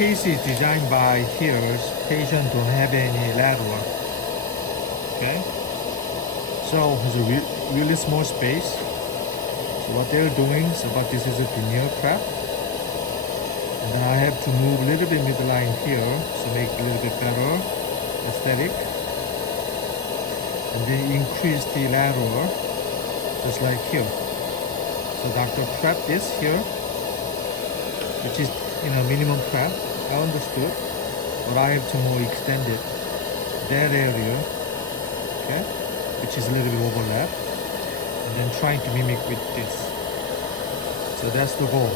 case is designed by healers. Patient don't have any lateral. Okay, so it's a really small space. So what they're doing is about this is a veneer prep. And then I have to move a little bit midline here to make it a little bit better aesthetic. And then increase the lateral, just like here. So doctor prep this here, which is minimum prep. I understood, but I have to more extend it. That area, okay, which is a little bit overlap. And then trying to mimic with this. So that's the goal.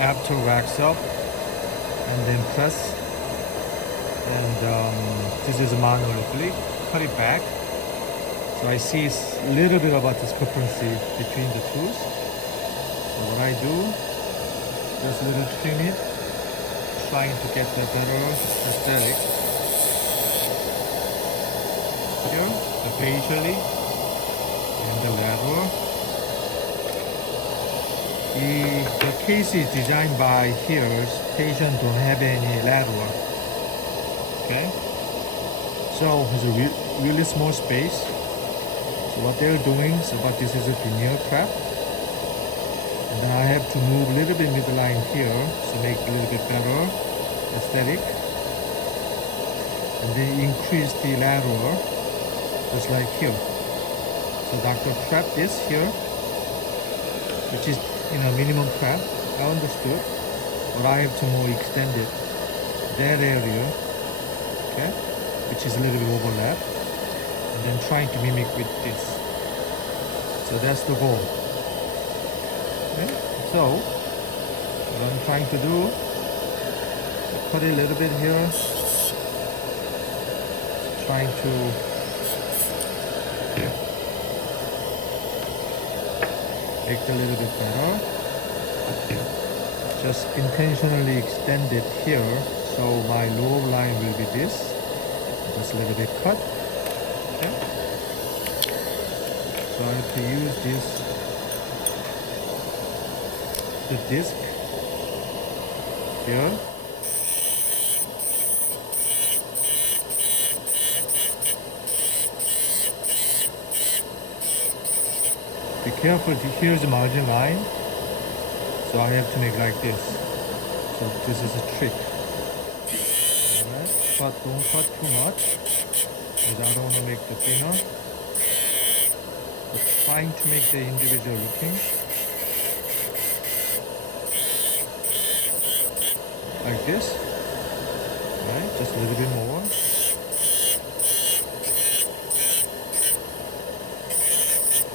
After wax up and then press, and this is manually cut it back. So I see a little bit about discrepancy between the tools. So what I do, just a little trim it, trying to get the better aesthetic. Here, the facially and the lateral. The case is designed by healers. Patient don't have any lateral. Okay, so it's a really small space. So what they're doing is about this is a veneer prep. And then I have to move a little bit midline here to make it a little bit better aesthetic. And then increase the lateral, just like here. So doctor prep this here, which is minimum prep. I understood, but I have to more extend it. That area, okay, which is a little bit overlap, and then trying to mimic with this. So that's the goal. Okay? So What I'm trying to do, cut it a little bit here, trying to make it a little bit better. Just intentionally extend it here, so my lower line will be this. Just a little bit cut. Okay. So I have to use the disc here. Be careful, here's the margin line. So I have to make like this. So this is a trick. Alright, but don't cut too much, because I don't want to make the thinner. But trying to make the individual looking. Like this. Alright, just a little bit more.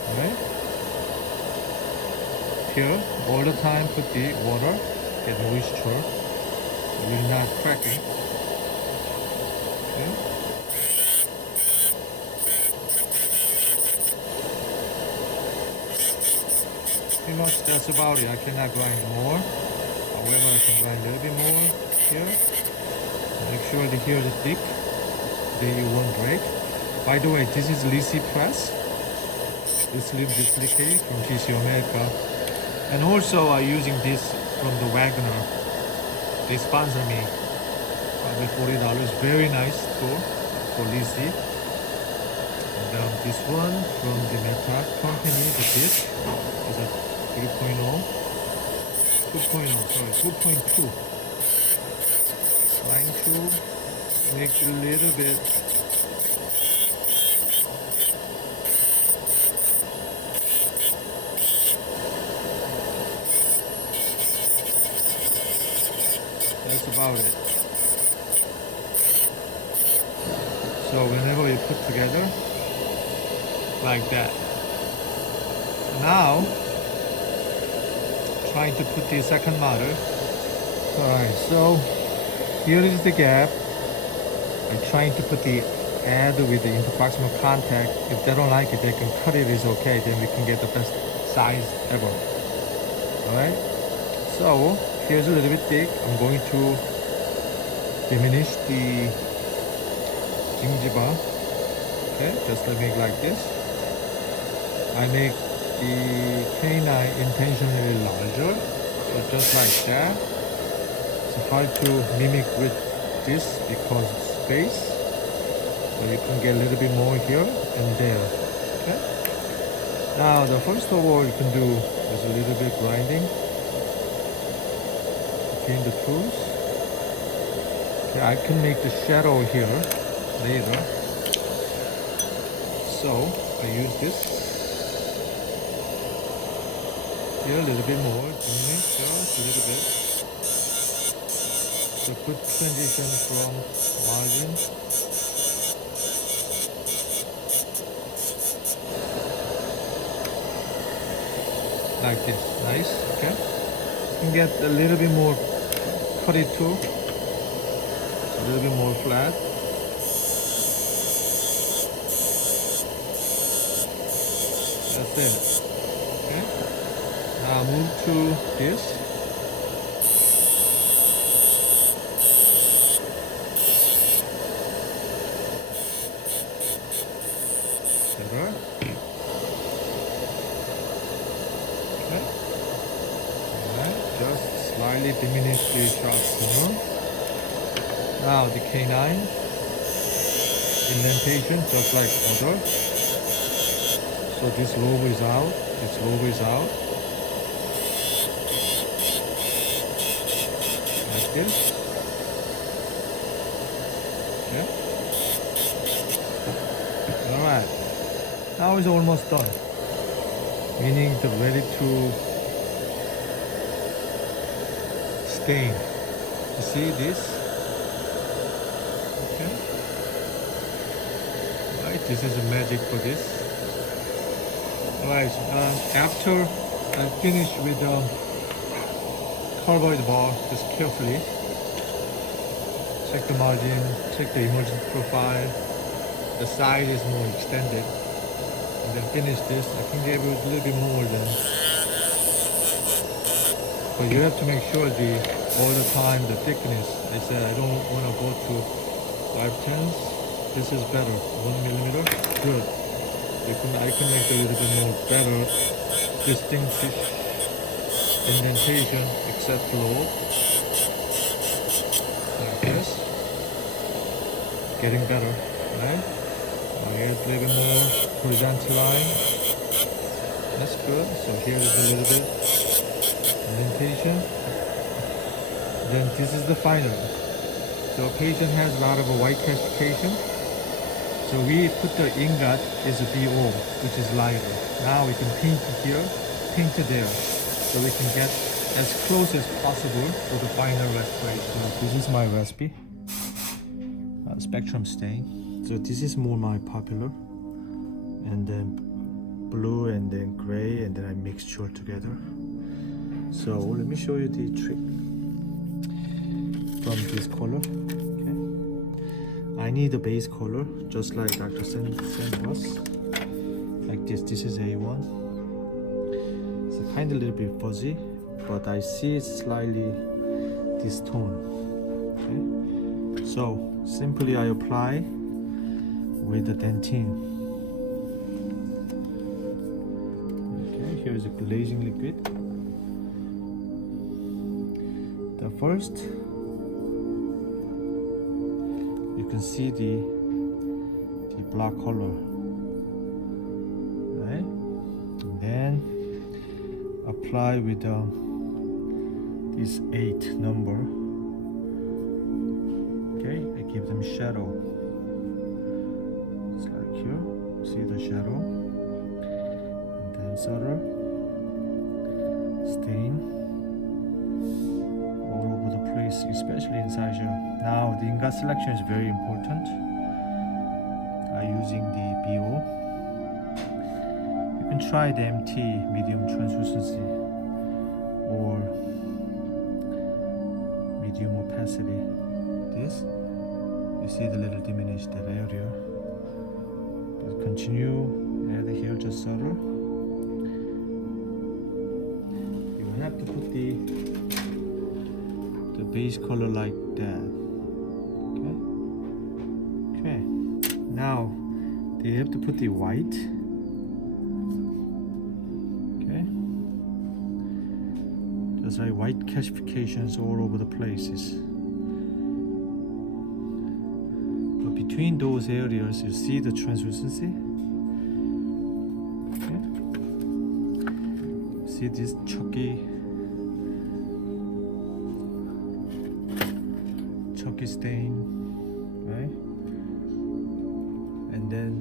Alright. Here, all the time put the water, get moisture. It will not cracking. Okay. Pretty much that's about it. I cannot grind more. However, I can grind a little bit more here. Make sure that here is thick, then it won't break. By the way, this is Lisi press. This lip duplicate from TC America. And also I'm using this from the Wagner. They sponsor me. Probably $40. Very nice tool for Lisi. And this one from the Meta company, the disc is a 3.0. 2.0, sorry, 2.2. Trying to make it a little bit that's about it. So whenever you put together like that. Now trying to put the second model. Alright, so here is the gap. I'm trying to put the add with the interproximal contact. If they don't like it, they can cut it, it's okay, then we can get the best size ever. Alright, so here's a little bit thick. I'm going to diminish the gingiva. Okay, just let me make like this. I make the canine intentionally larger, so just like that. It's hard to mimic with this because it's space, so you can get a little bit more here and there. Okay. Now the first of all you can do is a little bit grinding between the tools. Okay, I can make the shadow here later. So I use this. Here a little bit more, diminish just a little bit. So good transition from margin. Like this, nice, okay. You can get a little bit more cut it too. A little bit more flat. That's it, okay. Now move to this. Better. Okay. Alright, just slightly diminish the sharp corner. Now the canine indentation, just like other. So this lobe is out, this lobe is out. Like this. Okay. Alright. Now it's almost done. Meaning the ready to stain. You see this? Okay. Right, this is a magic for this. Alright, after I finish with curvoid bar just carefully. Check the margin, check the emergent profile. The side is more extended. And then finish this. I can give it a little bit more than. But you have to make sure all the time the thickness. I said I don't want to go to 5/10. This is better. 1 millimeter. Good. I can make a little bit more better distinct indentation except flow. Like this. Getting better, right? Here's a little bit more horizontal line. That's good. So here is a little bit indentation. Then this is the final. The occasion has a lot of white calcification. So we put the ingot is a BO, which is lighter. Now we can paint it here, paint it there. So we can get as close as possible to the final restoration. So this is my recipe. Spectrum stain. So this is more my popular. And then blue and then gray and then I mixture together. So let me show you the trick from this color. Okay, I need a base color just like Dr. sent us, like this. This is A1. It's kind of a little bit fuzzy, but I see it's slightly this tone. Okay, so simply I apply with the dentine. Okay, here is a glazing liquid. The first, you can see the black color, right? And then apply with this 8 number. Okay, I give them shadow. It's like here, see the shadow, and then subtle stain. Especially inside here. Now the ingot selection is very important. Using the BO. You can try the MT, medium translucency, or medium opacity. This, you see the little diminished that area. But continue, add here just subtle. You have to put the base color like that. Okay, now they have to put the white. Okay, just like white calcifications all over the places. But between those areas you see the translucency. Okay, see this chalky stain, right? And then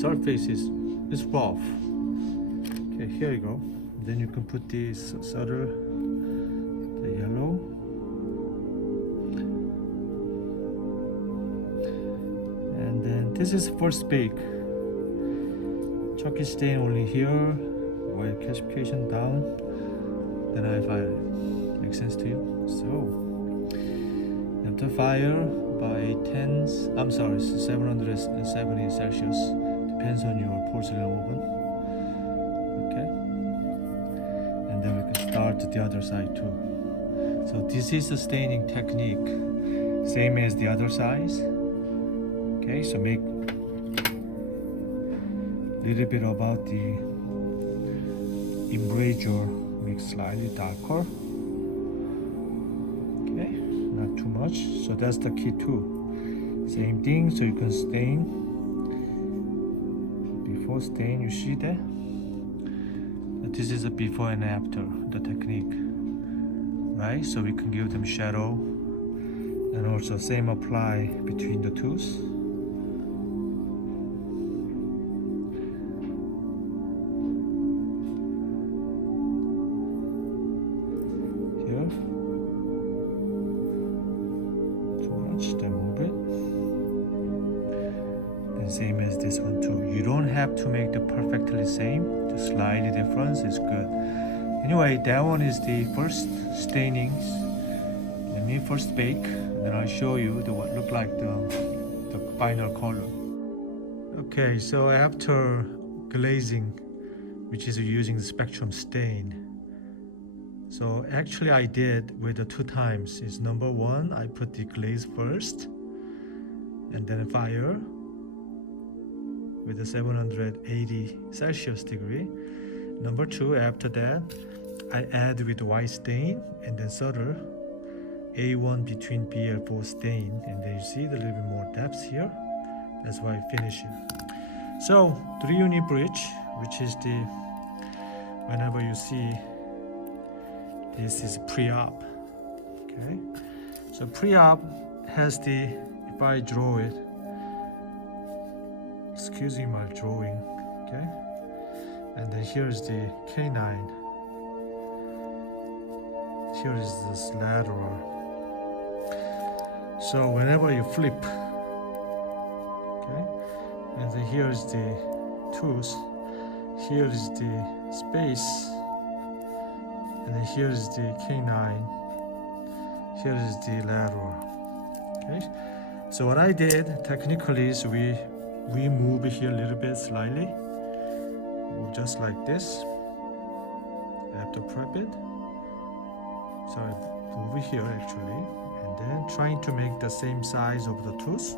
surface is rough. Okay, here you go. Then you can put this subtle, the yellow, and then this is first bake. Chalky stain only here, white calcification down. Then I fire it. Makes sense to you? So the fire by 770 Celsius, depends on your porcelain oven. Okay, and then we can start the other side too. So this is the staining technique, same as the other sides. Okay, so make a little bit about the embrasure, make slightly darker. Not too much, so that's the key too. Same thing, so you can stain. Before stain, you see that? This is a before and after, the technique, right? So we can give them shadow, and also same apply between the tooth. Here. Then move it, and same as this one too. You don't have to make the perfectly same, the slightly difference is good. Anyway, that one is the first stainings. Let me first bake, then I'll show you what look like the final color. Okay, so after glazing, which is using the spectrum stain, so actually I did with the 2 times. Is number one, I put the glaze first and then fire with the 780 Celsius degree. Number two, after that, I add with white stain and then solder A1 between BL4 stain, and then you see the little bit more depth here. That's why I finish it. So 3-unit bridge, which is the, whenever you see this is pre-op. Okay, so pre-op has the, if I draw it, excuse me my drawing, okay, and then here's the canine, here is this lateral. So whenever you flip, okay, and then here's the tooth, here is the space, and then here is the canine, here is the lateral. Okay, so what I did technically is we move here a little bit slightly, move just like this. I have to prep it, so I move here actually, and then trying to make the same size of the tooth,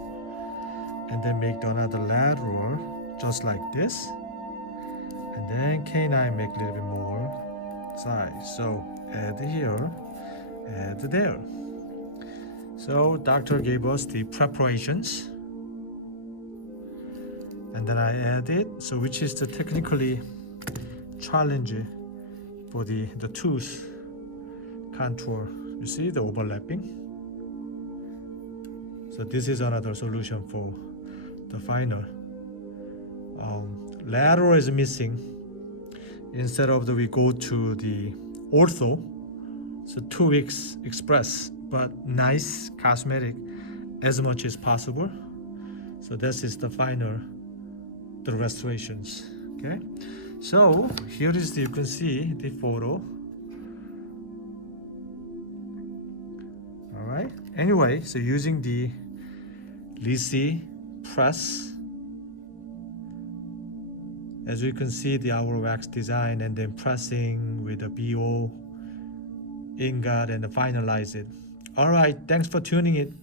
and then make another lateral just like this, and then canine make a little bit more size. So add here, add there. So doctor gave us the preparations, and then I add it. So which is the technically challenge for the tooth contour. You see the overlapping. So this is another solution for the final. Lateral is missing. Instead of we go to the ortho, so 2 weeks express, but nice cosmetic as much as possible. So this is the final, the restorations. Okay, so here is the, you can see the photo. All right, anyway, so using the Lisi press, as you can see the hour wax design, and then pressing with the BO ingot and finalize it. All right, thanks for tuning in.